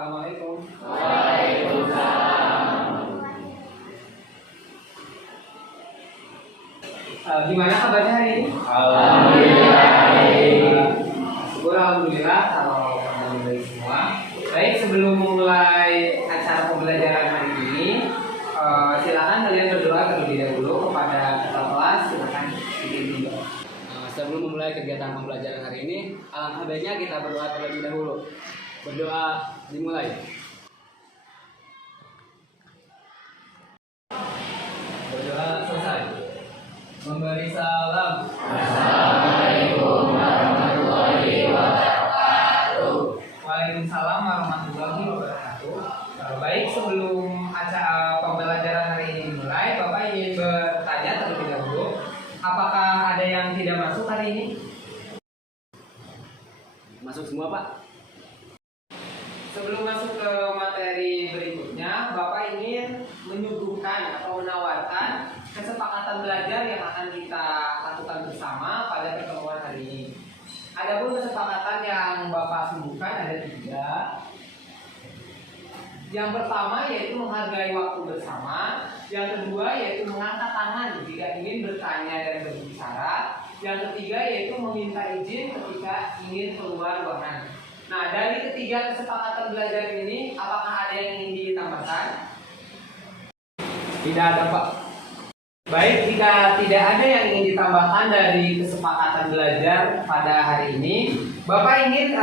Assalamualaikum. Waalaikumsalam. Gimana kabarnya hari ini? Alhamdulillah. Syukur alhamdulillah kalau kamu baik semua. Baik, sebelum memulai acara pembelajaran hari ini, silakan kalian berdoa terlebih dahulu kepada ketua kelas. Silakan dipimpin doa. Sebelum memulai kegiatan pembelajaran hari ini, alangkah baiknya kita berdoa terlebih dahulu. Berdoa dimulai. Berdoa selesai. Memberi salam. Assalamualaikum warahmatullahi wabarakatuh. Waalaikumsalam warahmatullahi wabarakatuh. Baik, sebelum acara pembelajaran hari ini dimulai, Bapak ingin bertanya terlebih dahulu, apakah ada yang tidak masuk hari ini? Masuk semua, Pak? Sebelum masuk ke materi berikutnya, Bapak ingin menyuguhkan atau menawarkan kesepakatan belajar yang akan kita lakukan bersama pada pertemuan hari ini. Adapun kesepakatan yang Bapak suguhkan ada 3. Yang pertama yaitu menghargai waktu bersama. Yang kedua yaitu mengangkat tangan jika ingin bertanya dan berbicara. Yang ketiga yaitu meminta izin ketika ingin keluar ruangan. Nah, dari ketiga kesepakatan belajar ini, apakah ada yang ingin ditambahkan? Tidak ada, Pak. Baik, jika tidak ada yang ingin ditambahkan dari kesepakatan belajar pada hari ini, Bapak ingin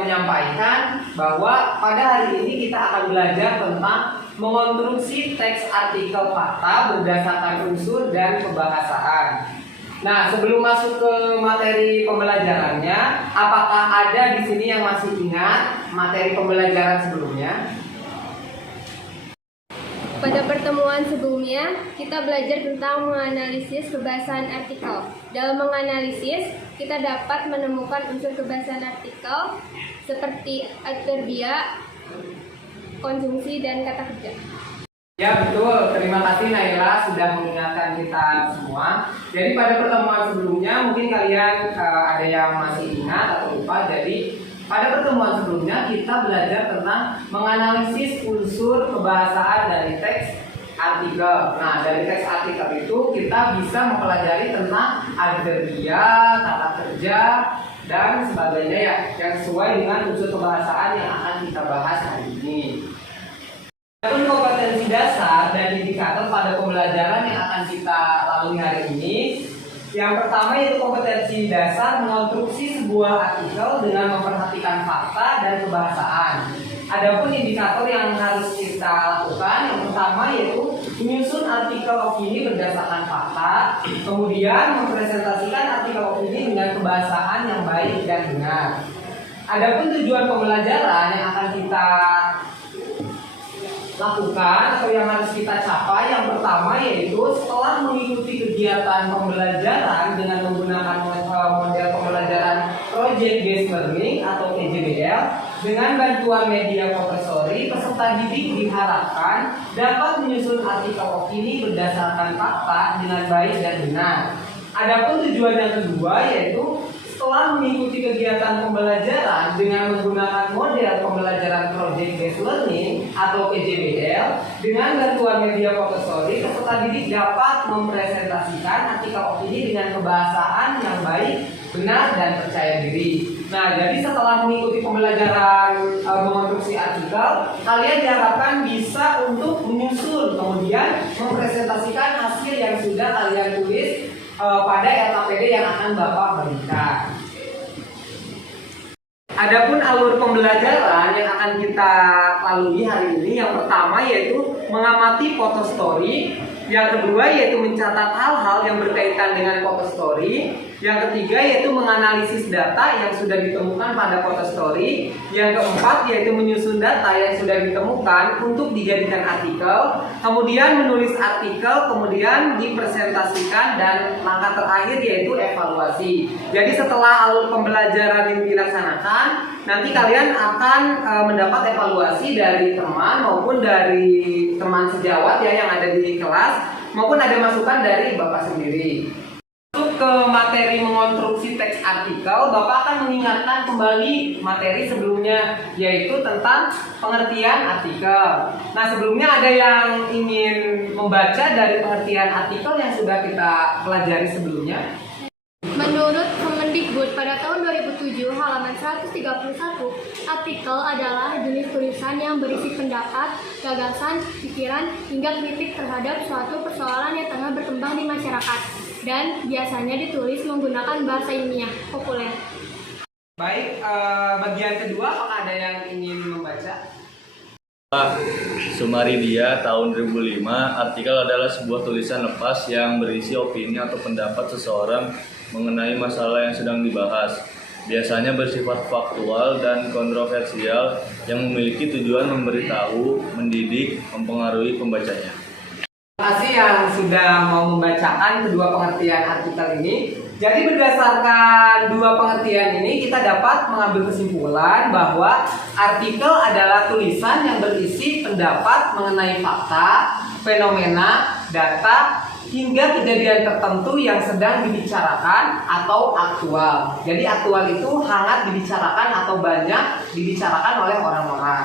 menyampaikan bahwa pada hari ini kita akan belajar tentang mengonstruksi teks artikel fakta berdasarkan unsur dan kebahasaan. Nah, sebelum masuk ke materi pembelajarannya, apakah ada di sini yang masih ingat materi pembelajaran sebelumnya? Pada pertemuan sebelumnya, kita belajar tentang menganalisis kebahasaan artikel. Dalam menganalisis, kita dapat menemukan unsur kebahasaan artikel seperti adverbia, konjungsi, dan kata kerja. Ya, betul. Terima kasih Naila sudah mengingatkan kita semua. Jadi pada pertemuan sebelumnya mungkin kalian ada yang masih ingat atau lupa. Jadi pada pertemuan sebelumnya kita belajar tentang menganalisis unsur kebahasaan dari teks artikel. Nah, dari teks artikel itu kita bisa mempelajari tentang adverbia, kata kerja, dan sebagainya ya, yang sesuai dengan unsur kebahasaan yang akan kita bahas hari ini. Adapun kompetensi dasar dan indikator pada pembelajaran yang akan kita lalui hari ini, yang pertama yaitu kompetensi dasar mengonstruksi sebuah artikel dengan memperhatikan fakta dan kebahasaan. Adapun indikator yang harus kita lakukan, yang pertama yaitu menyusun artikel opini berdasarkan fakta, kemudian mempresentasikan artikel opini dengan kebahasaan yang baik dan benar. Adapun tujuan pembelajaran yang akan kita lakukan atau yang harus kita capai, yang pertama yaitu setelah mengikuti kegiatan pembelajaran dengan menggunakan model pembelajaran Project Based Learning atau PJBL dengan bantuan media Fotostory, peserta didik diharapkan dapat menyusun artikel opini berdasarkan fakta dengan baik dan benar. Adapun tujuan yang kedua yaitu setelah mengikuti kegiatan pembelajaran dengan menggunakan model pembelajaran Project Based Learning atau PJBL dengan bantuan media Fotostory, peserta didik dapat mempresentasikan artikel opini dengan kebahasaan yang baik, benar, dan percaya diri. Nah, jadi setelah mengikuti pembelajaran mengonstruksi artikel, kalian diharapkan bisa untuk menyusun kemudian mempresentasikan hasil yang sudah kalian tulis pada LKPD yang akan Bapak berikan. Adapun alur pembelajaran yang akan kita lalui hari ini, yang pertama yaitu mengamati Fotostory, yang kedua yaitu mencatat hal-hal yang berkaitan dengan Fotostory, yang ketiga yaitu menganalisis data yang sudah ditemukan pada Fotostory, yang keempat yaitu menyusun data yang sudah ditemukan untuk dijadikan artikel, kemudian menulis artikel, kemudian dipresentasikan, dan langkah terakhir yaitu evaluasi. Jadi setelah alur pembelajaran ini dilaksanakan, nanti kalian akan mendapat evaluasi dari teman maupun dari teman sejawat ya yang ada di kelas, maupun ada masukan dari Bapak sendiri. Untuk ke materi mengonstruksi teks artikel, Bapak akan mengingatkan kembali materi sebelumnya, yaitu tentang pengertian artikel. Nah, sebelumnya ada yang ingin membaca dari pengertian artikel yang sudah kita pelajari sebelumnya? Menurut Kemendikbud pada tahun 2007 halaman 131, artikel adalah jenis tulisan yang berisi pendapat, gagasan, pikiran, hingga kritik terhadap suatu persoalan yang tengah berkembang di masyarakat dan biasanya ditulis menggunakan bahasa ilmiah populer. Baik, bagian kedua apakah ada yang ingin membaca? Sumaridia tahun 2005, artikel adalah sebuah tulisan lepas yang berisi opini atau pendapat seseorang mengenai masalah yang sedang dibahas. Biasanya bersifat faktual dan kontroversial yang memiliki tujuan memberitahu, mendidik, mempengaruhi pembacanya. Terima kasih yang sudah mau membacakan kedua pengertian artikel ini. Jadi berdasarkan dua pengertian ini kita dapat mengambil kesimpulan bahwa artikel adalah tulisan yang berisi pendapat mengenai fakta, fenomena, data, hingga kejadian tertentu yang sedang dibicarakan atau aktual. Jadi aktual itu hangat dibicarakan atau banyak dibicarakan oleh orang-orang.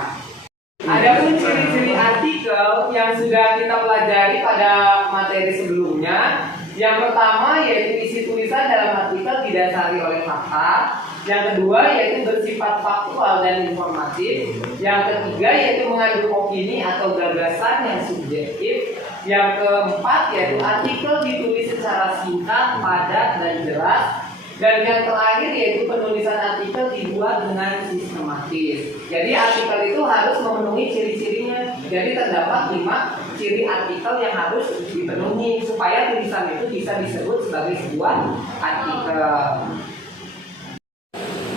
Adapun ciri-ciri artikel yang sudah kita pelajari pada materi sebelumnya, yang pertama yaitu isi tulisan dalam artikel didasari oleh fakta. Yang kedua yaitu bersifat faktual dan informatif. Yang ketiga yaitu mengandung opini atau gagasan yang subjektif. Yang keempat yaitu artikel ditulis secara singkat, padat, dan jelas. Dan yang terakhir yaitu penulisan artikel dibuat dengan sistematis. Jadi artikel itu harus memenuhi ciri-cirinya. Jadi terdapat 5 ciri artikel yang harus dipenuhi supaya tulisan itu bisa disebut sebagai sebuah artikel.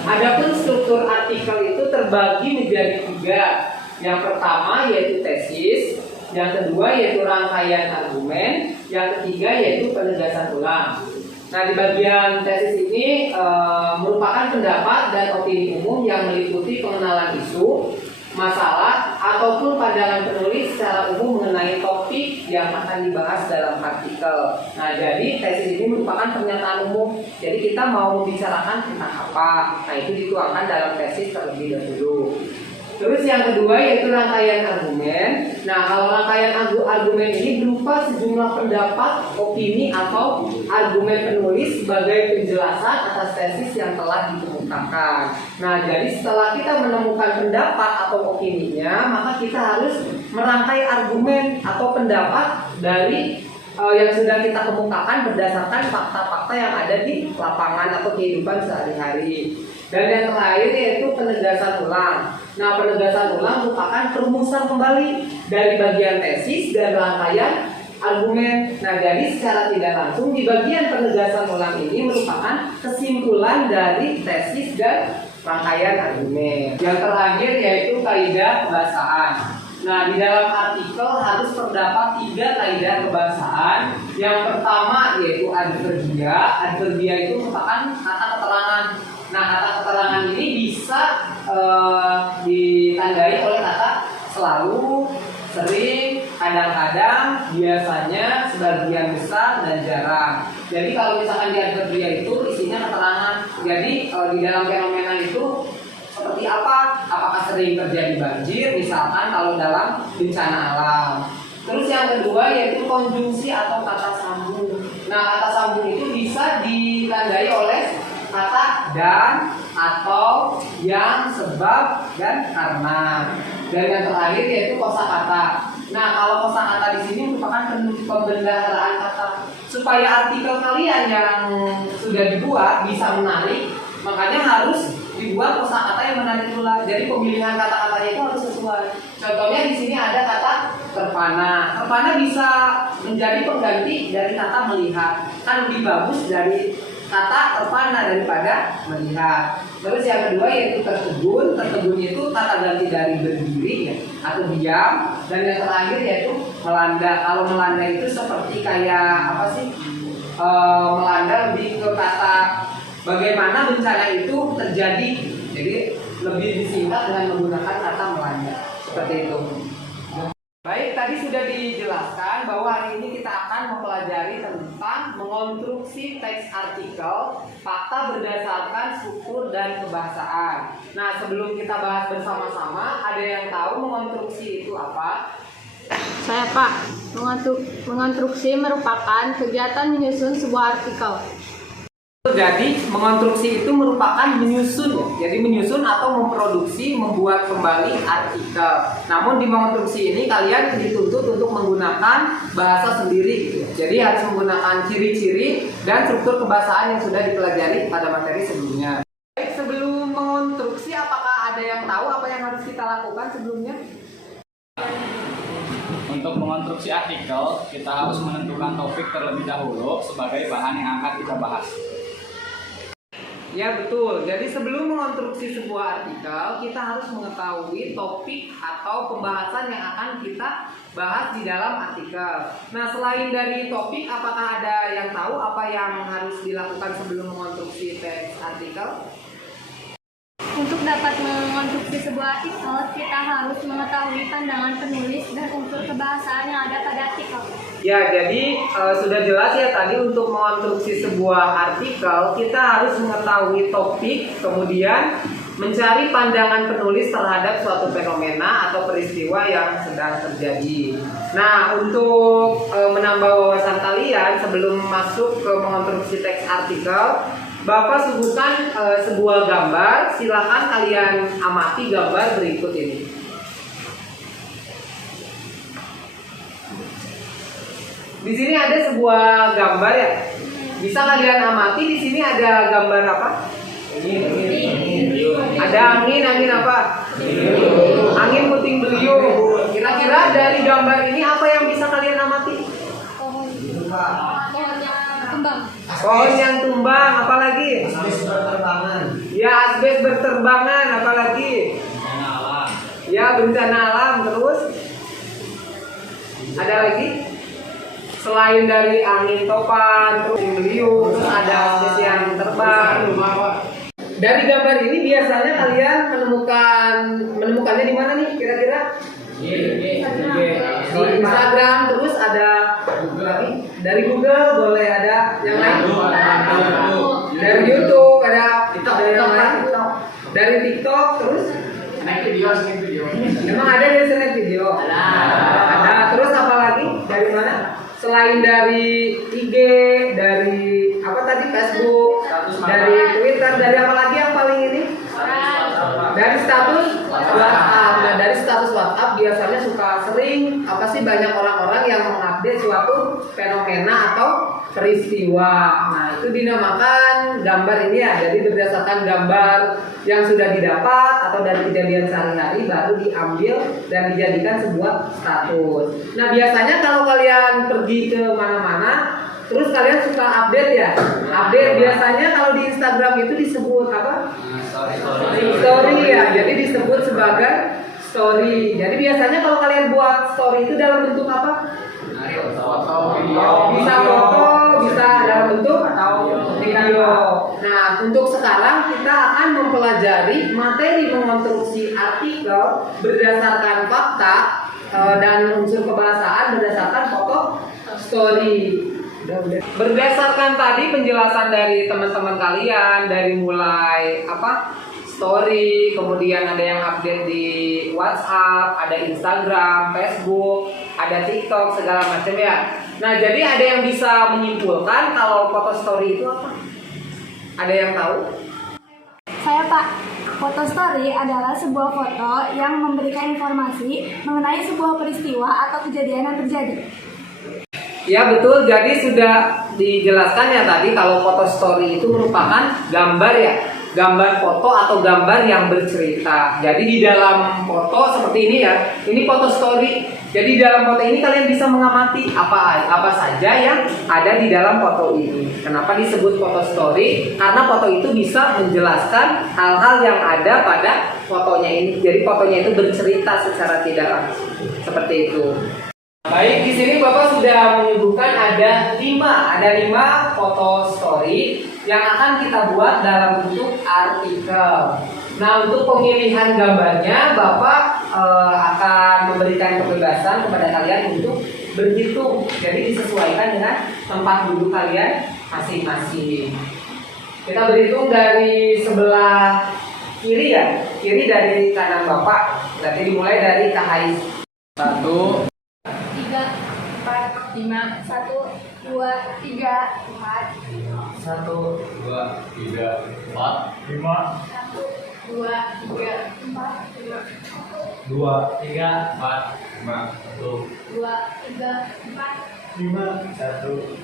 Adapun struktur artikel itu terbagi menjadi 3. Yang pertama yaitu tesis, yang kedua yaitu rangkaian argumen, yang ketiga yaitu penegasan ulang. Nah, di bagian tesis ini merupakan pendapat dan opini umum yang meliputi pengenalan isu, masalah, ataupun pandangan penulis secara umum mengenai topik yang akan dibahas dalam artikel. Nah, jadi tesis ini merupakan pernyataan umum. Jadi kita mau membicarakan tentang apa? Nah, itu dituangkan dalam tesis terlebih dahulu. Terus yang kedua yaitu rangkaian argumen. Nah, kalau rangkaian argumen ini berupa sejumlah pendapat, opini, atau argumen penulis sebagai penjelasan atas tesis yang telah dikemukakan. Nah, jadi setelah kita menemukan pendapat atau opininya, maka kita harus merangkai argumen atau pendapat dari yang sudah kita kemukakan berdasarkan fakta-fakta yang ada di lapangan atau kehidupan sehari-hari. Dan yang terakhir yaitu penegasan ulang. Nah, penegasan ulang merupakan perumusan kembali dari bagian tesis dan rangkaian argumen. Nah, jadi secara tidak langsung di bagian penegasan ulang ini merupakan kesimpulan dari tesis dan rangkaian argumen. Yang terakhir yaitu kaidah kebahasaan. Nah, di dalam artikel harus terdapat 3 kaidah kebahasaan. Yang pertama yaitu adverbia. Adverbia itu merupakan kata keterangan. Nah, kata keterangan ini bisa ditandai oleh kata selalu, sering, kadang-kadang, biasanya, sebagian besar, dan jarang. Jadi kalau misalkan di adverbia itu isinya keterangan. Jadi di dalam fenomena itu seperti apa? Apakah sering terjadi banjir? Misalkan kalau dalam bencana alam. Terus yang kedua yaitu konjungsi atau kata sambung. Nah, kata sambung itu bisa ditandai oleh kata dan, atau, yang, sebab, dan karena. Dan yang terakhir yaitu kosakata. Nah, kalau kosakata di sini merupakan pembendaharaan kata supaya artikel kalian yang sudah dibuat bisa menarik, makanya harus dibuat kosakata yang menarik pula. Jadi pemilihan kata-katanya itu harus sesuai. Contohnya di sini ada kata terpana. Terpana bisa menjadi pengganti dari kata melihat. Kan lebih bagus dari kata terpana daripada melihat. Terus yang kedua yaitu tertegun. Tertegun itu kata ganti dari berdiri ya, atau diam. Dan yang terakhir yaitu melanda. Kalau melanda itu seperti kayak apa sih? Melanda lebih ke kata bagaimana bencana itu terjadi. Jadi lebih disingkat dengan menggunakan kata melanda. Seperti itu. Baik, tadi sudah dijelaskan bahwa hari ini kita akan mempelajari tentang mengonstruksi teks artikel, fakta berdasarkan struktur dan kebahasaan. Nah, sebelum kita bahas bersama-sama, ada yang tahu mengonstruksi itu apa? Saya Pak, mengonstruksi merupakan kegiatan menyusun sebuah artikel. Jadi mengonstruksi itu merupakan menyusun ya. Jadi menyusun atau memproduksi, membuat kembali artikel. Namun di mengonstruksi ini kalian dituntut untuk menggunakan bahasa sendiri gitu ya. Jadi harus menggunakan ciri-ciri dan struktur kebahasaan yang sudah dipelajari pada materi sebelumnya. Baik, sebelum mengonstruksi apakah ada yang tahu apa yang harus kita lakukan sebelumnya? Untuk mengonstruksi artikel, kita harus menentukan topik terlebih dahulu sebagai bahan yang akan kita bahas. Ya betul, jadi sebelum mengonstruksi sebuah artikel, kita harus mengetahui topik atau pembahasan yang akan kita bahas di dalam artikel. Nah, selain dari topik, apakah ada yang tahu apa yang harus dilakukan sebelum mengonstruksi teks artikel? Untuk dapat mengonstruksi sebuah artikel, kita harus mengetahui pandangan penulis dan unsur kebahasaan yang ada pada artikel. Ya, jadi sudah jelas ya tadi untuk mengonstruksi sebuah artikel, kita harus mengetahui topik, kemudian mencari pandangan penulis terhadap suatu fenomena atau peristiwa yang sedang terjadi. Nah, untuk menambah wawasan kalian sebelum masuk ke mengonstruksi teks artikel, Bapak sebutkan sebuah gambar, silakan kalian amati gambar berikut ini. Di sini ada sebuah gambar ya. Bisa kalian amati di sini ada gambar apa? Ada angin apa? Angin puting beliung. Kira-kira dari gambar ini apa yang bisa kalian amati? Pohon yang tumbang, apalagi? Asbes berterbangan. Ya, asbes berterbangan, apalagi? Bencana alam. Ya, bencana alam. Terus ada lagi? Selain dari angin topan, terus beliung, terus ada asbes yang terbang. Dari gambar ini biasanya kalian menemukannya di mana nih kira-kira? Di Instagram, terus ada dari Google, boleh ada yang lain? Dari YouTube, ada yang lain? Dari TikTok, terus? Snack video. Emang ada dari snack video? Ada. Terus apa lagi? Dari mana? Selain dari IG, dari apa tadi Facebook, dari Twitter, dari apa lagi yang paling ini? Dari status WhatsApp. Nah, dari status WhatsApp biasanya suka sering apa sih banyak orang-orang yang mengupdate suatu fenomena atau peristiwa. Nah, itu dinamakan gambar ini ya. Jadi berdasarkan gambar yang sudah didapat atau dari kejadian sehari-hari baru diambil dan dijadikan sebuah status. Nah, biasanya kalau kalian pergi ke mana-mana terus kalian suka update ya. Update biasanya kalau di Instagram itu disebut apa? Story ya. Jadi disebut sebagai story. Jadi biasanya kalau kalian buat story itu dalam bentuk apa? Bisa foto, bisa dalam bentuk video. Nah, untuk sekarang kita akan mempelajari materi mengonstruksi artikel berdasarkan fakta dan unsur kebahasaan berdasarkan foto story. Berdasarkan tadi penjelasan dari teman-teman kalian, dari mulai story, kemudian ada yang update di WhatsApp, ada Instagram, Facebook, ada TikTok, segala macam ya. Nah, jadi ada yang bisa menyimpulkan kalau foto story itu apa? Ada yang tahu? Saya Pak, foto story adalah sebuah foto yang memberikan informasi mengenai sebuah peristiwa atau kejadian yang terjadi. Ya betul, jadi sudah dijelaskan ya tadi kalau foto story itu merupakan gambar ya, gambar foto atau gambar yang bercerita. Jadi di dalam foto seperti ini ya, ini foto story. Jadi di dalam foto ini kalian bisa mengamati apa saja yang ada di dalam foto ini. Kenapa disebut foto story? Karena foto itu bisa menjelaskan hal-hal yang ada pada fotonya ini. Jadi fotonya itu bercerita secara tidak langsung. Seperti itu. Baik, di sini Bapak sudah menyebutkan ada 5 foto story yang akan kita buat dalam bentuk artikel. Nah, untuk pemilihan gambarnya, Bapak akan memberikan kebebasan kepada kalian untuk berhitung. Jadi disesuaikan dengan tempat duduk kalian masing-masing. Kita berhitung dari sebelah kiri ya, kiri dari kanan Bapak. Berarti dimulai dari Kahais. 1, 3, 4, 5, 1, 2, 3, 4, 1, 2, 3, 4, 5, 1, 2, 3, 4, 5, 2, 3, 4, 5, 1, 2, 3, 4. 5, 1.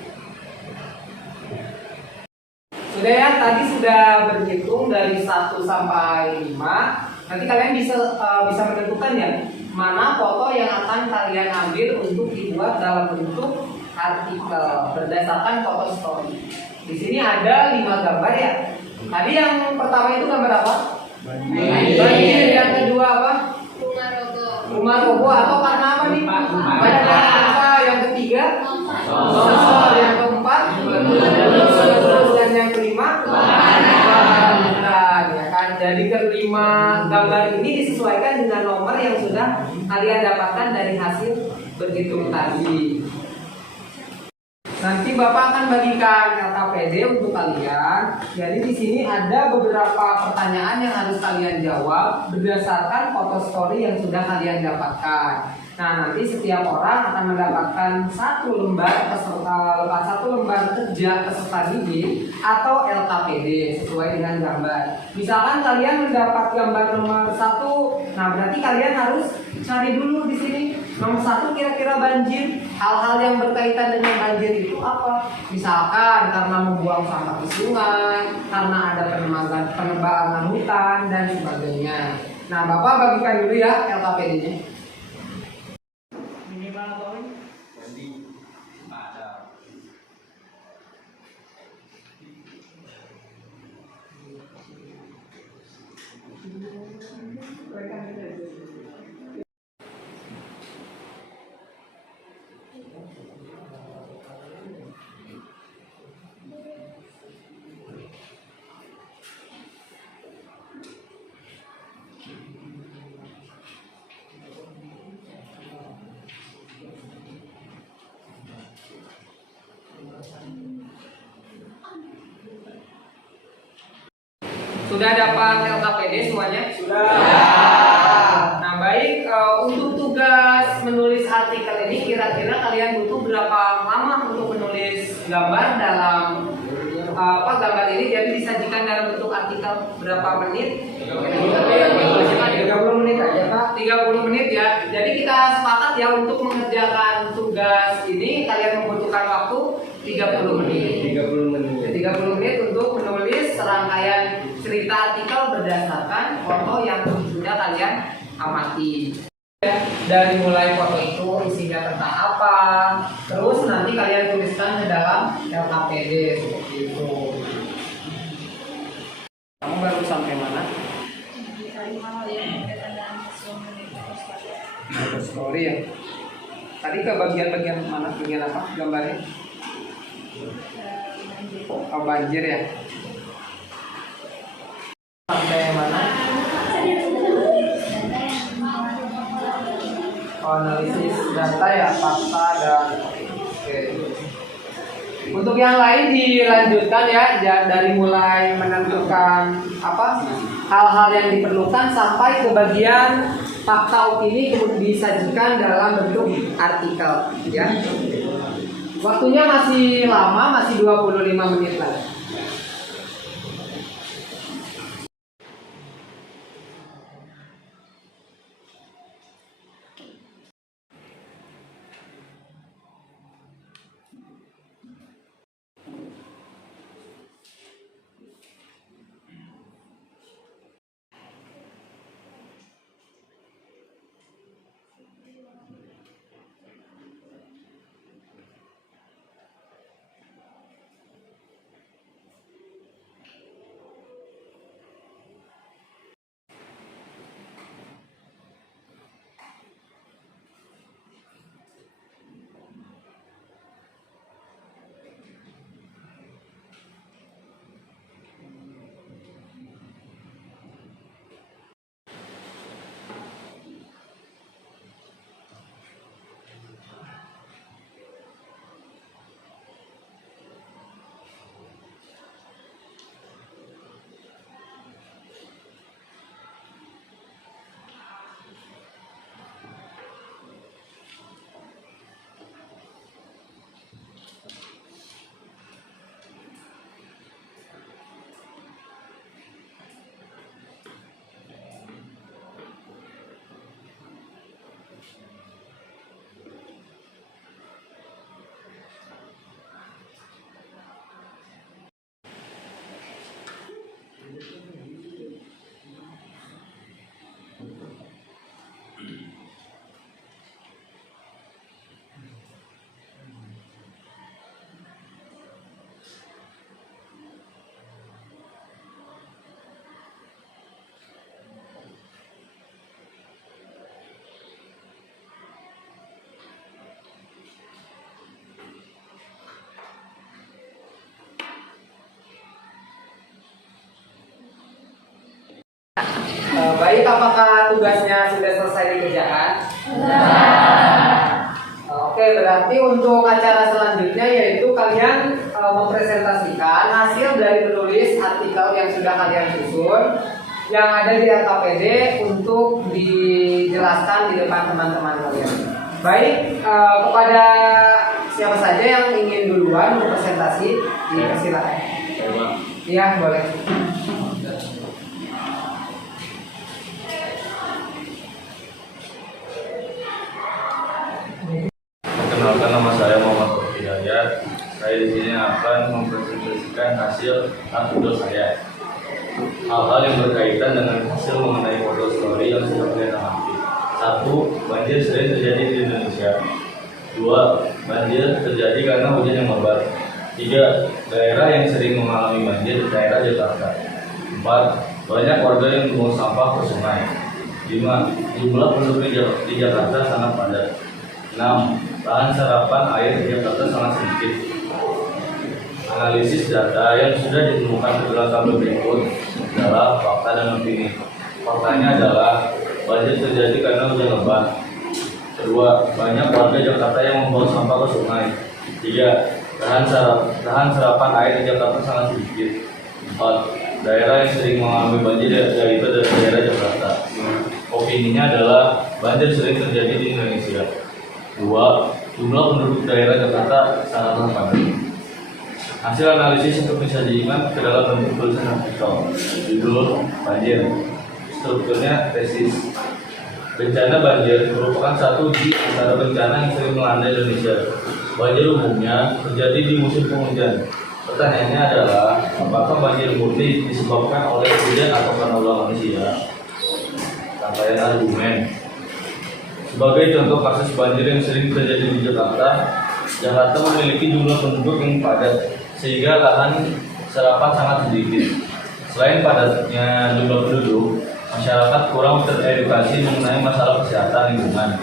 Sudah ya, tadi sudah berhitung dari 1 sampai 5. Nanti kalian bisa menentukan ya mana foto yang akan kalian ambil untuk dibuat dalam bentuk artikel berdasarkan foto story. Di sini ada 5 gambar ya. Tadi yang pertama itu gambar apa? Banjir. Yang kedua apa? Bunga rogo. Rumah roboh atau karena apa nih? Karena apa? Yang ketiga? Longsor. Yang keempat? Dan yang kelima? Kebakaran, ya kan? Jadi kelima gambar ini disesuaikan dengan nomor yang sudah kalian dapatkan dari hasil berhitung tadi. Nanti Bapak akan bagikan LKPD untuk kalian. Jadi di sini ada beberapa pertanyaan yang harus kalian jawab berdasarkan foto story yang sudah kalian dapatkan. Nah, nanti setiap orang akan mendapatkan satu lembar kerja peserta didik atau LKPD sesuai dengan gambar. Misalkan kalian mendapat gambar nomor 1, nah berarti kalian harus cari dulu di sini nomor 1 kira-kira banjir. Hal-hal yang berkaitan dengan banjir itu apa? Misalkan karena membuang sampah di sungai, karena ada penebangan hutan dan sebagainya. Nah, Bapak bagikan dulu ya LKPD-nya. Minimal poin. Ada. Sudah dapat LKPD semuanya? Sudah. Nah, baik, untuk tugas menulis artikel ini kira-kira kalian butuh berapa lama untuk menulis gambar dalam gambar ini? Jadi disajikan dalam bentuk artikel berapa menit? 30 menit aja Pak. 30 menit ya. Jadi kita sepakat ya untuk mengerjakan tugas ini kalian membutuhkan waktu 30 menit. 30 menit untuk menulis serangkaian cerita artikel berdasarkan foto yang sudah kalian amati. Dari mulai foto itu isinya tentang apa, terus nanti kalian tuliskan ke dalam LKPD seperti itu. Kamu baru sampai mana? Foto story ya. Tadi ke bagian mana? Bagian apa gambarnya? Oh, banjir ya. Sampai mana? Analisis data ya, fakta dan oke. Untuk yang lain dilanjutkan ya, dari mulai menentukan hal-hal yang diperlukan sampai ke bagian fakta opini kemudian disajikan dalam bentuk artikel ya. Waktunya masih lama, masih 25 menit lagi. Baik, apakah tugasnya sudah selesai dikerjakan? Oke, berarti untuk acara selanjutnya yaitu kalian mempresentasikan hasil dari menulis artikel yang sudah kalian susun yang ada di RKPD untuk dijelaskan di depan teman-teman kalian. Baik, kepada siapa saja yang ingin duluan berpresentasi, silakan. Iya, boleh. Perkenalkan, nama saya Muhammad Hidayat. Saya di sini akan mempresentasikan hasil artikel saya. Hal-hal yang berkaitan dengan hasil mengenai foto story yang sudah kalian amati. 1. Banjir sering terjadi di Indonesia. 2. Banjir terjadi karena hujan yang lebat. 3. Daerah yang sering mengalami banjir daerah Jakarta. 4. Banyak warga yang membuang sampah ke sungai. 5. Jumlah penduduk di Jakarta sangat padat. 6. Bahan sarapan air di Jakarta sangat sedikit. Analisis data yang sudah ditemukan ke dalam tabel berikut adalah fakta dan opini. Faktanya adalah banjir terjadi karena hujan lebat. Kedua, banyak warga Jakarta yang membuang sampah ke sungai. 3. Bahan sarapan air di Jakarta sangat sedikit. 4. Daerah yang sering mengalami banjir yaitu daerah Jakarta. Opininya adalah banjir sering terjadi di Indonesia. 2. Jumlah penduduk daerah Jakarta sangatlah padat. Hasil analisis untuk bisa diingat ke dalam bentuk tulisan artikel. Judul: banjir. Strukturnya tesis. Bencana banjir merupakan satu di antara bencana yang sering melanda Indonesia. Banjir umumnya terjadi di musim penghujan. Pertanyaannya adalah, apakah banjir murni disebabkan oleh hujan atau karena ulah manusia? Rangkaian argumen. Sebagai contoh kasus banjir yang sering terjadi di Jakarta, Jakarta memiliki jumlah penduduk yang padat, sehingga lahan sarapan sangat sedikit. Selain padatnya jumlah penduduk, masyarakat kurang teredukasi mengenai masalah kesehatan lingkungan.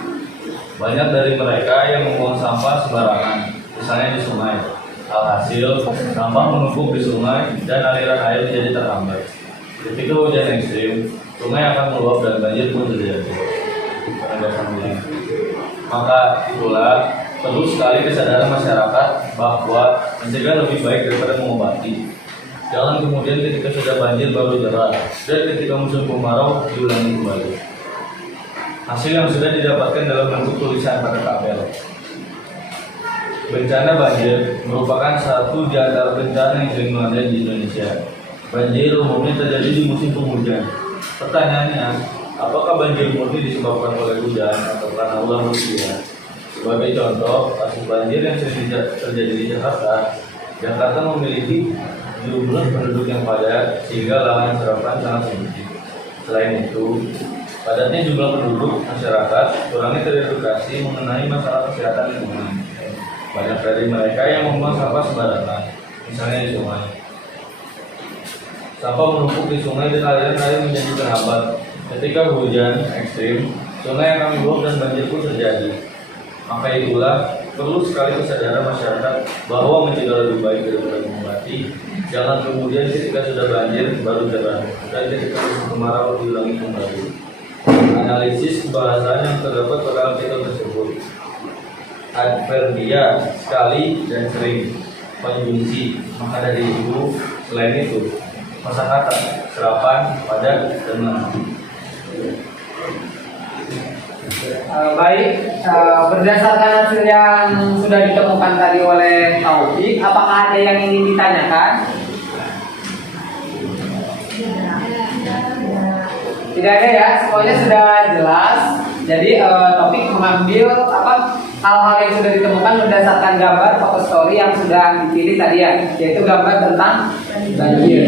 Banyak dari mereka yang membuang sampah sembarangan, misalnya di sungai. Alhasil, sampah menumpuk di sungai dan aliran air menjadi terhambat. Ketika hujan ekstrim, sungai akan meluap dan banjir pun terjadi. Maka itulah perlu sekali kesadaran masyarakat bahwa mencegah lebih baik daripada mengobati. Jangan kemudian ketika sudah banjir baru jerah, dan ketika musim kemarau diulangi kembali. Hasil yang sudah didapatkan dalam bentuk tulisan pada tabel. Bencana banjir merupakan satu di antara bencana yang sering melanda di Indonesia. Banjir umumnya terjadi di musim penghujan. Pertanyaannya, apakah banjir murni disebabkan oleh hujan atau karena ulah manusia? Sebagai contoh, kasus banjir yang sering terjadi di Jakarta, Jakarta memiliki jumlah penduduk yang padat sehingga lahan sarapan sangat sedikit. Selain itu, padatnya jumlah penduduk masyarakat kurangnya teredukasi mengenai masalah kesehatan lingkungan. Banyak dari mereka yang membuang sampah sembarangan, misalnya di sungai. Sampah menumpuk di sungai dan aliran air menjadi terhambat. Ketika hujan ekstrim, sungai akan meluap dan banjir pun terjadi. Maka itulah perlu sekali kesadaran masyarakat bahwa mencegah lebih baik daripada mengobati. Jangan kemudian ketika sudah banjir baru jerah, dan ketika musim kemarau diulangi kembali. Analisis bahasanya yang terdapat pada artikel tersebut. Adverbia, sekali dan sering. Konjungsi, maka dari itu, selain itu, kosakata, serapan, padat, dan lama. Baik, berdasarkan hasil yang sudah ditemukan tadi oleh Taufik, apakah ada yang ingin ditanyakan? Tidak ada ya, semuanya sudah jelas. Jadi Taufik mengambil hal-hal yang sudah ditemukan berdasarkan gambar foto story yang sudah dipilih tadi ya, yaitu gambar tentang banjir.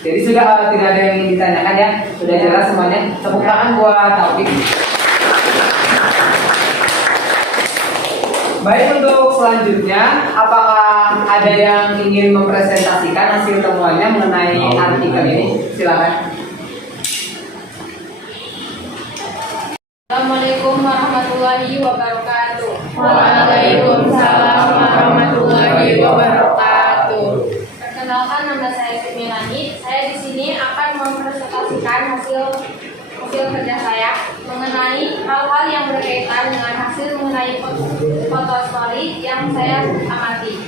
Jadi sudah tidak ada yang ingin ditanyakan ya, sudah jelas semuanya. Tepuk tangan buat Taufik. Baik, untuk selanjutnya, apakah ada yang ingin mempresentasikan hasil temuannya mengenai artikel ini? Silakan. Assalamualaikum warahmatullahi wabarakatuh. Waalaikumsalam warahmatullahi wabarakatuh. Perkenalkan, nama saya Siti Melani. Saya di sini akan mempresentasikan hasil hasil kerja saya mengenai hal-hal yang berkaitan dengan hasil mengenai foto story yang saya amati.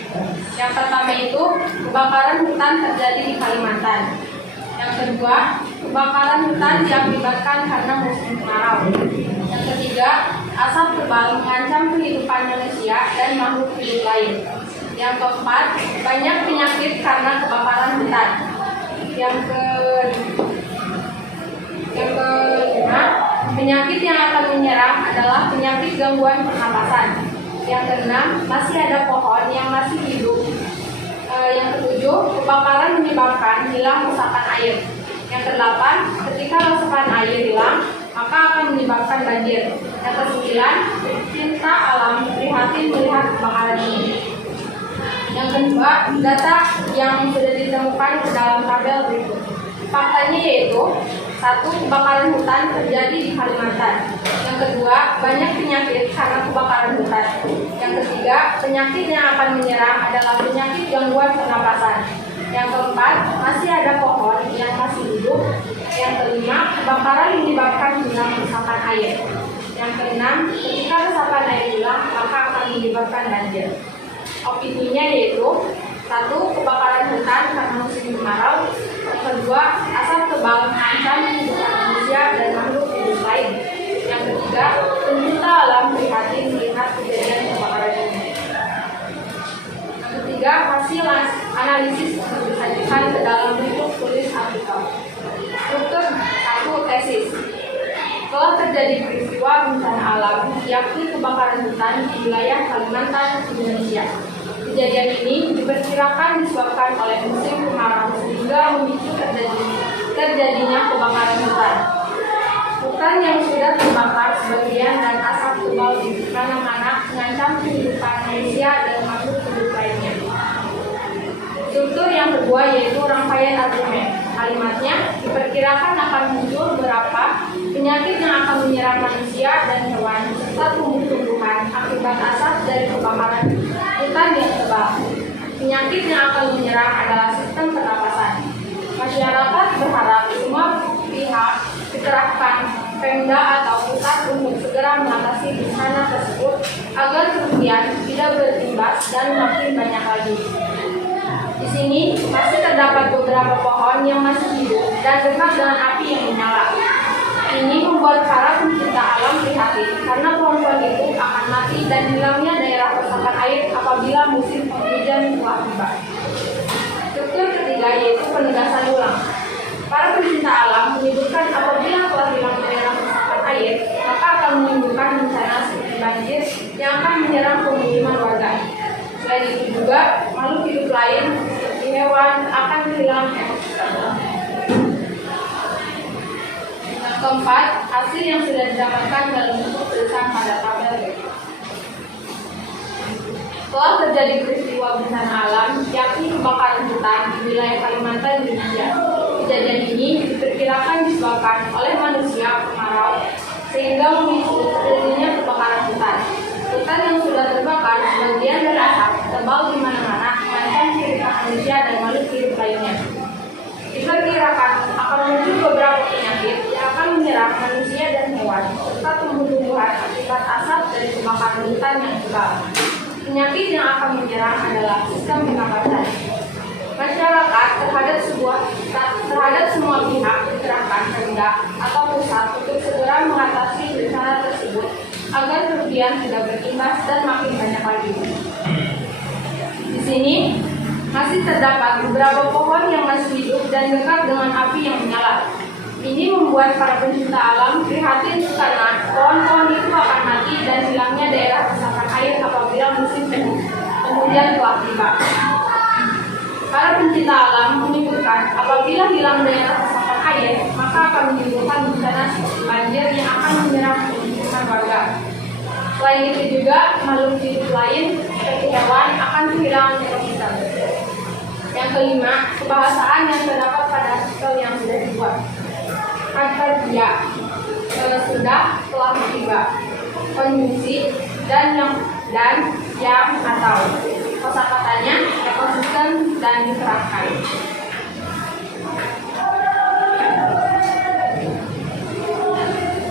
Yang pertama itu, kebakaran hutan terjadi di Kalimantan. Yang kedua, kebakaran hutan diakibatkan karena musim kemarau. Yang ketiga, asap tebal mengancam kehidupan manusia dan makhluk hidup lain. Yang keempat, banyak penyakit karena kebakaran hutan. Yang kelima, penyakit yang akan menyerang adalah penyakit gangguan pernapasan. Yang keenam, masih ada pohon yang masih hidup. Yang ketujuh, kebakaran menyebabkan hilang resapan air. Yang kedelapan, ketika resapan air hilang, maka akan menyebabkan banjir. Yang kesembilan, cinta alam prihatin melihat kebakaran ini. Yang kedua, data yang sudah ditemukan ke dalam tabel berikut. Faktanya yaitu, 1. Kebakaran hutan terjadi di Kalimantan. Yang kedua, banyak penyakit karena kebakaran hutan. Yang ketiga, penyakit yang akan menyerang adalah penyakit gangguan pernapasan. Yang keempat, masih ada pohon yang masih hidup. Yang kelima, kebakaran menyebabkan hilang resapan air. Yang keenam, ketika resapan air hilang, maka akan menyebabkan banjir. Opininya yaitu, 1. Kebakaran hutan karena musim kemarau. Yang kedua, asap tebal mengancam kehidupan manusia dan makhluk hidup lain. Yang ketiga, pencinta alam prihatin melihat kejadian kebakaran ini. Yang ketiga, hasil analisis disajikan ke dalam bentuk tulis artikel. Struktur 1. Tesis. Setelah terjadi peristiwa bencana alam, yakni kebakaran hutan di wilayah Kalimantan, Indonesia. Kejadian ini diperkirakan disebabkan oleh musim kemarau sehingga memicu terjadinya kebakaran hutan. Hutan yang sudah terbakar sebagian dan asap tebal di mana-mana mengancam kehidupan manusia dan makhluk hidup lainnya. Struktur yang kedua yaitu rangkaian argumen. Kalimatnya diperkirakan akan muncul beberapa penyakit yang akan menyerang manusia dan hewan serta tumbuh-tumbuhan akibat asap dari kebakaran hutan yang tebal. Penyakit yang akan menyerang adalah sistem pernapasan. Masyarakat berharap semua pihak dikerahkan Pemda atau pusat untuk segera mengatasi bencana tersebut agar kerugian tidak berimbas dan makin banyak lagi. Di sini masih terdapat beberapa pohon yang masih hidup dan dekat dengan api yang menyala. Ini membuat para pencinta alam prihatin karena pohon-pohon itu akan mati dan hilangnya daerah resapan air apabila musim penghujan telah tiba. Struktur ketiga yaitu penegasan ulang. Para pencinta alam menyebutkan apabila telah hilang daerah resapan air, maka akan menimbulkan bencana seperti banjir yang akan menyerang pemukiman warga. Selain itu juga, makhluk hidup lain seperti hewan akan kehilangan ekosistem. Yang keempat, hasil yang sudah didapatkan dalam bentuk tulisan pada tabel berikut. Setelah terjadi peristiwa bencana alam, yakni kebakaran hutan di wilayah Kalimantan, Indonesia. Kejadian ini diperkirakan disebabkan oleh manusia kemarau sehingga memicu terjadinya kebakaran hutan. Hutan yang sudah terbakar sebagian dari asap tebal di mana-mana mengancam kehidupan manusia dan makhluk hidup lainnya. Diperkirakan akan muncul beberapa penyakit yang akan menyerang manusia dan hewan serta tumbuh-tumbuhan akibat asap dari kebakaran hutan yang tebal. Penyakit yang akan menyerang adalah sistem pernapasan. Masyarakat terhadap semua pihak dikerahkan Pemda atau pusat untuk segera mengatasi bencana tersebut agar kerugian tidak berimbas dan makin banyak lagi. Di sini masih terdapat beberapa pohon yang masih hidup dan dekat dengan api yang menyala. Ini membuat para pencinta alam prihatin karena pohon-pohon itu akan mati dan hilangnya daerah resapan air apabila musim penghujan telah tiba. Para pencinta alam menyebutkan apabila hilang daerah resapan air, maka akan menimbulkan bencana seperti banjir yang akan menyerang pemukiman warga. Selain itu juga, makhluk hidup lain seperti hewan akan kehilangan ekosistem. Yang kelima, kebahasaan yang terdapat pada artikel yang sudah dibuat. Kata dia, sudah, telah tiba, konjungsi, dan yang atau kosakatanya ekosistem dan dikerahkan.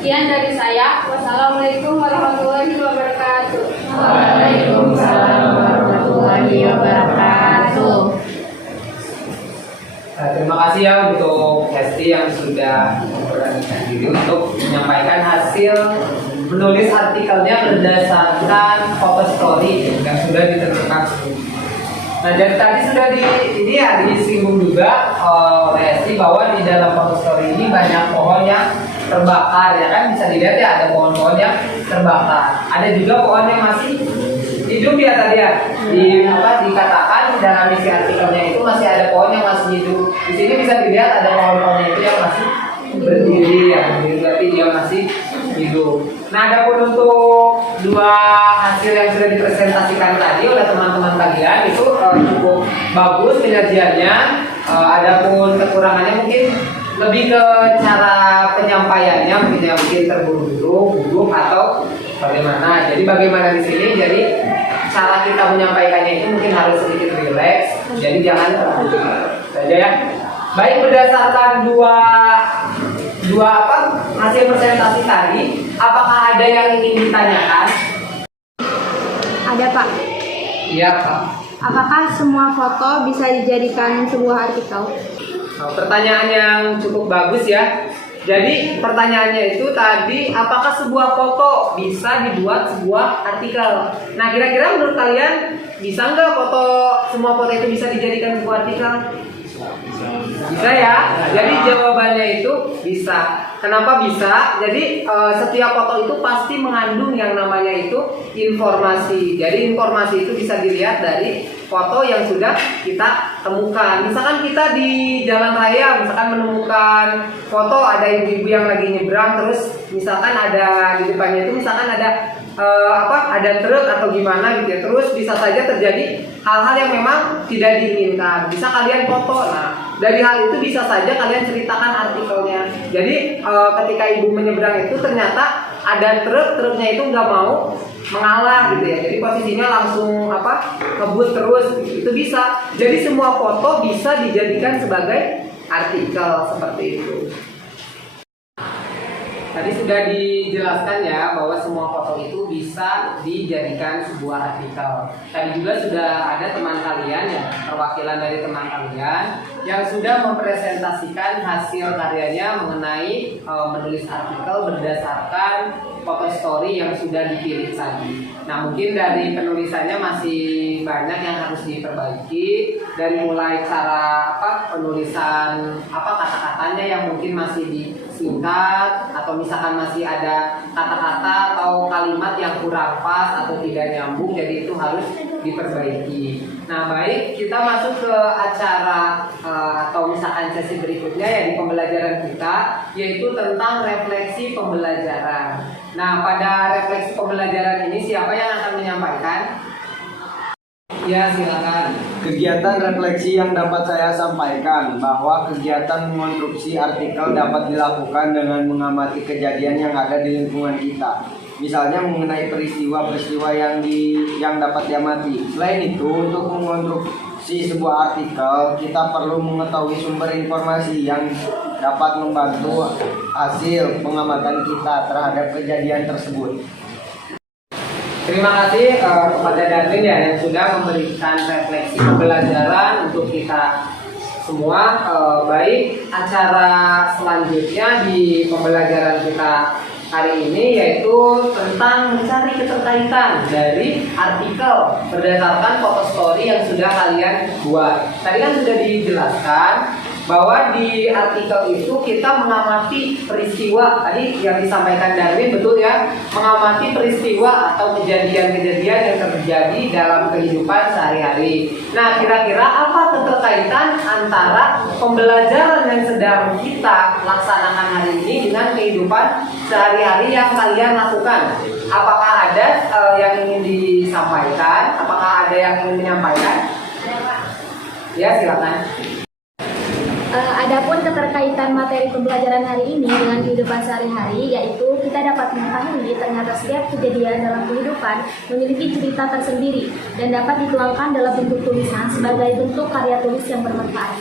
Sekian dari saya. Wassalamualaikum warahmatullahi wabarakatuh. Waalaikumsalam warahmatullahi wabarakatuh. Terima kasih ya untuk Hesti yang sudah memberanikan diri untuk menyampaikan hasil menulis artikelnya berdasarkan foto story yang sudah ditentukan sebelumnya. Nah, dari tadi sudah disinggung juga oleh Hesti bahwa di dalam foto story ini banyak pohon yang terbakar, ya kan, bisa dilihat ya, ada pohon-pohon yang terbakar. Ada juga pohon yang masih hidup ya tadi ya. Dikatakan dalam isi artikelnya itu masih ada pohon yang masih hidup. Di sini bisa dilihat ada pohon-pohonnya itu yang masih berdiri ya, berarti dia masih hidup. Nah, adapun untuk dua hasil yang sudah dipresentasikan tadi oleh teman-teman kalian itu cukup bagus penyajiannya. Adapun kekurangannya mungkin lebih ke cara penyampaiannya, mungkin terburu-buru, gugup atau bagaimana. Jadi bagaimana di sini? Jadi cara kita menyampaikannya itu mungkin harus sedikit rileks. Jadi jangan terburu-buru saja ya. Baik, berdasarkan dua hasil presentasi tadi, apakah ada yang ingin ditanyakan? Ada, Pak. Iya, Pak. Apakah semua foto bisa dijadikan sebuah artikel? Pertanyaan yang cukup bagus ya. Jadi pertanyaannya itu tadi, apakah sebuah foto bisa dibuat sebuah artikel? Nah, kira-kira menurut kalian bisa nggak semua foto itu bisa dijadikan sebuah artikel? Bisa ya. Jadi jawabannya itu bisa. Kenapa bisa? Jadi setiap foto itu pasti mengandung yang namanya itu informasi. Jadi informasi itu bisa dilihat dari foto yang sudah kita temukan. Misalkan kita di jalan raya, misalkan menemukan foto ada ibu-ibu yang lagi nyebrang, terus misalkan ada di depannya itu misalkan ada truk atau gimana gitu ya. Terus bisa saja terjadi hal-hal yang memang tidak diinginkan. Bisa kalian foto. Nah, dari hal itu bisa saja kalian ceritakan artikelnya. Jadi ketika ibu menyeberang itu ternyata ada truknya itu nggak mau mengalah gitu ya. Jadi posisinya langsung ngebut terus. Itu bisa. Jadi semua foto bisa dijadikan sebagai artikel seperti itu. Tadi sudah dijelaskan ya bahwa semua foto itu bisa dijadikan sebuah artikel. Tadi juga sudah ada teman kalian ya, perwakilan dari teman kalian yang sudah mempresentasikan hasil karyanya mengenai menulis artikel berdasarkan foto story yang sudah dipilih tadi. Nah, mungkin dari penulisannya masih banyak yang harus diperbaiki, dari mulai cara penulisan kata-katanya yang mungkin masih disingkat, atau misalkan masih ada kata-kata atau kalimat yang kurang pas atau tidak nyambung, jadi itu harus diperbaiki. Nah, baik, kita masuk ke acara atau misalkan sesi berikutnya ya di pembelajaran kita, yaitu tentang refleksi pembelajaran. Nah, pada refleksi pembelajaran ini siapa yang akan menyampaikan? Ya, silakan. Kegiatan refleksi yang dapat saya sampaikan bahwa kegiatan mengonstruksi artikel dapat dilakukan dengan mengamati kejadian yang ada di lingkungan kita. Misalnya mengenai peristiwa-peristiwa yang dapat diamati. Selain itu, untuk mengonstruksi sebuah artikel, kita perlu mengetahui sumber informasi yang dapat membantu hasil pengamatan kita terhadap kejadian tersebut. Terima kasih kepada Darwin ya yang sudah memberikan refleksi pembelajaran untuk kita semua. Baik, acara selanjutnya di pembelajaran kita hari ini yaitu tentang mencari keterkaitan dari artikel berdasarkan foto story yang sudah kalian buat. Tadi kan sudah dijelaskan bahwa di artikel itu kita mengamati peristiwa, tadi yang disampaikan Darwin betul ya, mengamati peristiwa atau kejadian-kejadian yang terjadi dalam kehidupan sehari-hari. Nah, kira-kira apa keterkaitan antara pembelajaran yang sedang kita laksanakan hari ini dengan kehidupan sehari-hari yang kalian lakukan? Apakah ada yang ingin disampaikan? Apakah ada yang ingin menyampaikan? Ya, silakan. Adapun keterkaitan materi pembelajaran hari ini dengan kehidupan sehari-hari, yaitu kita dapat mengetahui ternyata setiap kejadian dalam kehidupan memiliki cerita tersendiri dan dapat dituangkan dalam bentuk tulisan sebagai bentuk karya tulis yang bermanfaat.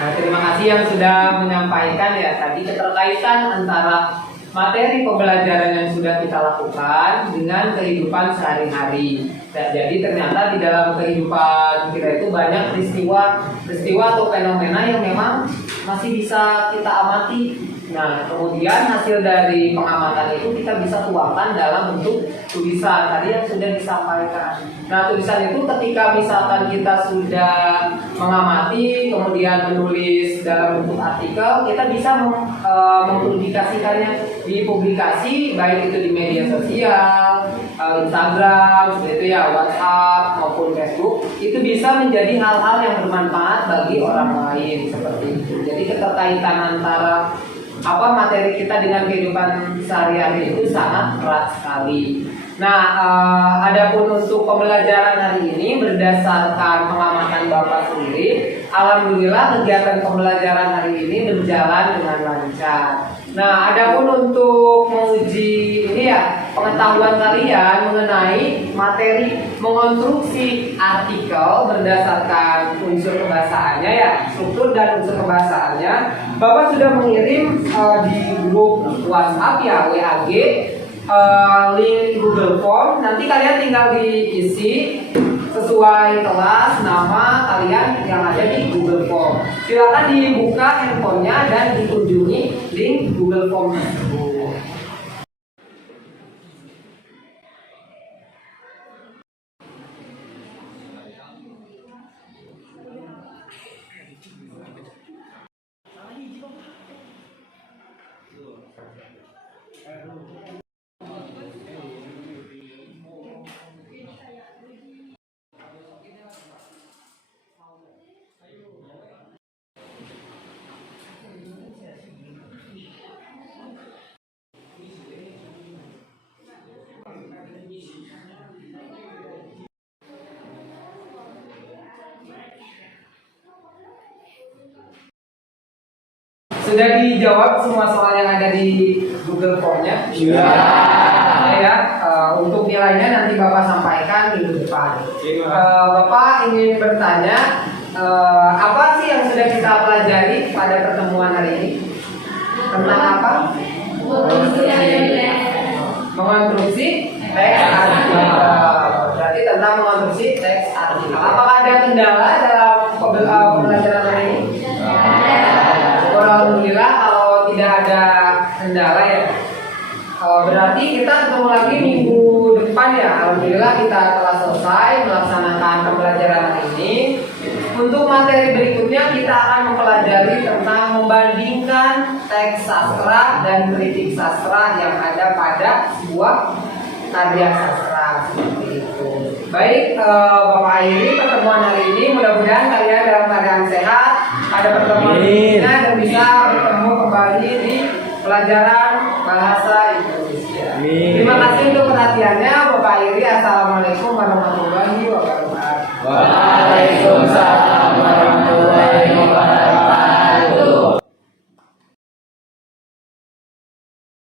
Nah, terima kasih yang sudah menyampaikan ya tadi keterkaitan antara materi pembelajaran yang sudah kita lakukan dengan kehidupan sehari-hari. Dan jadi ternyata di dalam kehidupan kita itu banyak peristiwa atau fenomena yang memang masih bisa kita amati. Nah, kemudian hasil dari pengamatan itu kita bisa tuangkan dalam bentuk tulisan tadi yang sudah disampaikan. Nah, tulisan itu ketika misalkan kita sudah mengamati, kemudian menulis dalam bentuk artikel, kita bisa mempublikasikannya di publikasi, baik itu di media sosial, Instagram, seperti itu ya, WhatsApp maupun Facebook. Itu bisa menjadi hal-hal yang bermanfaat bagi orang lain seperti itu. Jadi keterkaitan antara materi kita dengan kehidupan sehari-hari itu sangat erat sekali. Nah, adapun untuk pembelajaran hari ini berdasarkan pengamatan Bapak sendiri, alhamdulillah kegiatan pembelajaran hari ini berjalan dengan lancar. Nah, adapun untuk menguji ini ya, pengetahuan kalian mengenai materi mengonstruksi artikel berdasarkan unsur kebahasaannya ya, struktur dan unsur kebahasaannya, Bapak sudah mengirim di grup WhatsApp ya, WAG, link Google Form. Nanti kalian tinggal diisi sesuai kelas, nama kalian yang ada di Google Form. Silakan dibuka handphonenya dan dikunjungi link Google Form tersebut. Sudah dijawab semua soal yang ada di Google Form-nya? Iya. Ya, untuk nilainya nanti Bapak sampaikan minggu depan. Bapak ingin bertanya, apa sih yang sudah kita pelajari pada pertemuan hari ini? Tentang apa? Mengonstruksi teks artikel. Berarti tentang mengonstruksi teks artikel. Apakah ada kendala dalam pembelajaran hari ini? Alhamdulillah, kalau tidak ada kendala ya, berarti kita ketemu lagi minggu depan ya. Alhamdulillah kita telah selesai melaksanakan pembelajaran hari ini. Untuk materi berikutnya kita akan mempelajari tentang membandingkan teks sastra dan kritik sastra yang ada pada sebuah karya sastra seperti itu. Baik, Bapak Airi, pertemuan hari ini mudah-mudahan kalian dalam keadaan sehat pada pertemuan berikutnya dan bisa bertemu kembali di pelajaran bahasa Indonesia. Terima kasih untuk perhatiannya, Bapak Airi. Assalamualaikum warahmatullahi wabarakatuh. Waalaikumsalam.